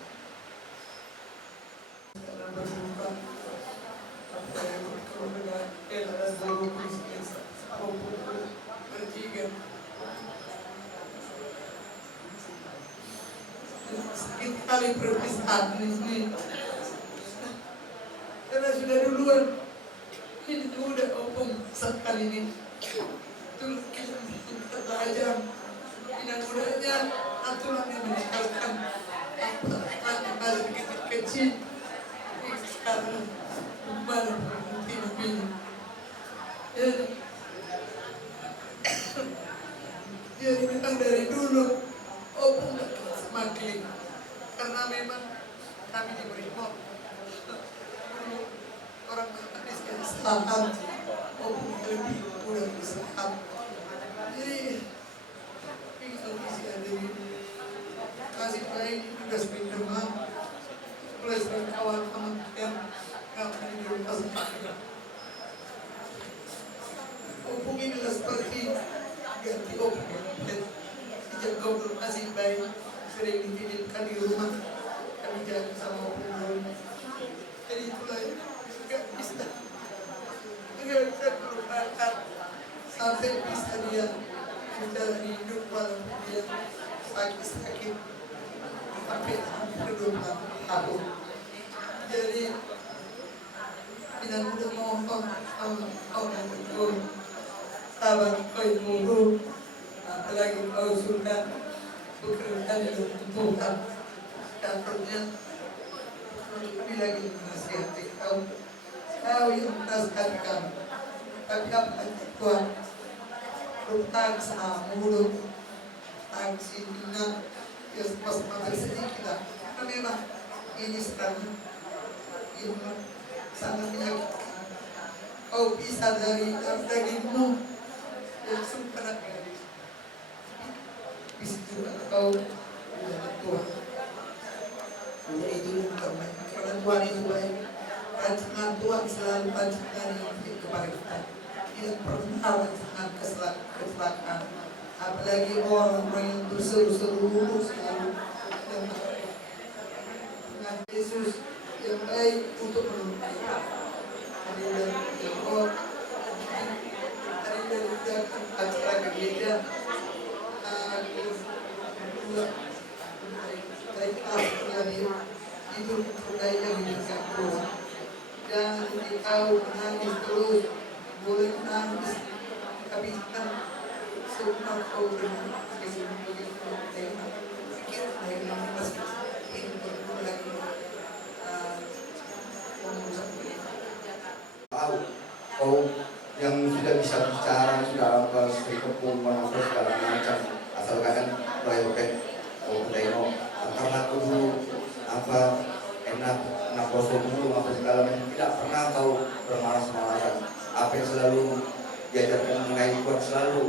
Sakit kali perpisahan ini. Karena sudah duluan ini udah opung sekali ini. Terus kita belajar dan mudahnya aturan yang meninggalkan apa kecil sekarang baru begini. Jadi memang dari dulu opung semakin karena memang kami diberi hak orang hadis yang saham opung lebih mudah disaham. Jadi kondisi ada ini kasih baik juga sepindah maaf oleh sebagai kawan-kawan yang akan di rumah sakit. Opung ini adalah seperti ganti opung sejak kau masih baik sering dititipkan di rumah kami jaga sama opung. Jadi itulah nggak bisa melupakan sampai bisa dia menjalani hidup walaupun dia sakit-sakit sampai hampir 20 tahun. Jadi tidak mudah mohon Allah betul sabar kau guru apalagi kau sudah bekerja di Tuhan katanya kami lagi menasihati kau yang menasihati kami tapi apa Tuhan tentang sama mulut tentang sininya ya pas sedikit kita karena memang ini sekarang ini sangat menyakitkan. Kau bisa dari dagingmu yang sumpah bisa juga kau menjadi Tuhan menjadi dulu karena Tuhan itu baik. Rancangan Tuhan selalu rancangan yang baik kepada kita. Tidak pernah rancangan kecelakaan. Apalagi orang-orang yang berseru-seru selalu dengan Yesus yang baik untuk menolong kita. Hari dari Joko, hari dari acara gereja, dari kelas dari itu budaya hidup Tuhan. Jangan dikau menangis terus, boleh menangis, tapi kan semua kau berhenti pikir lagi masih ini berdua lagi Tahu kau yang sudah bisa bicara sudah apa sekepung apa segala macam asal kadang proyek kau tengok karena aku dulu apa enak kosong dulu apa segala macam tidak pernah kau bermalas-malasan apa yang selalu diajarkan mengenai Tuhan selalu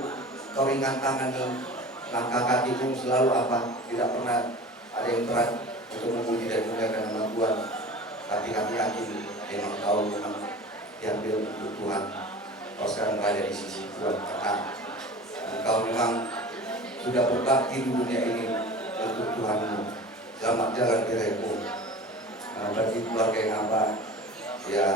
kau ringan tangan dan langkah kakimu selalu apa tidak pernah ada yang berat untuk memuji dan memuliakan nama Tuhan tapi kami yakin memang kau memang diambil untuk Tuhan kau sekarang berada di sisi Tuhan karena kau memang sudah berbakti di dunia ini untuk Tuhanmu. Selamat jalan dirimu bagi keluarga yang apa ya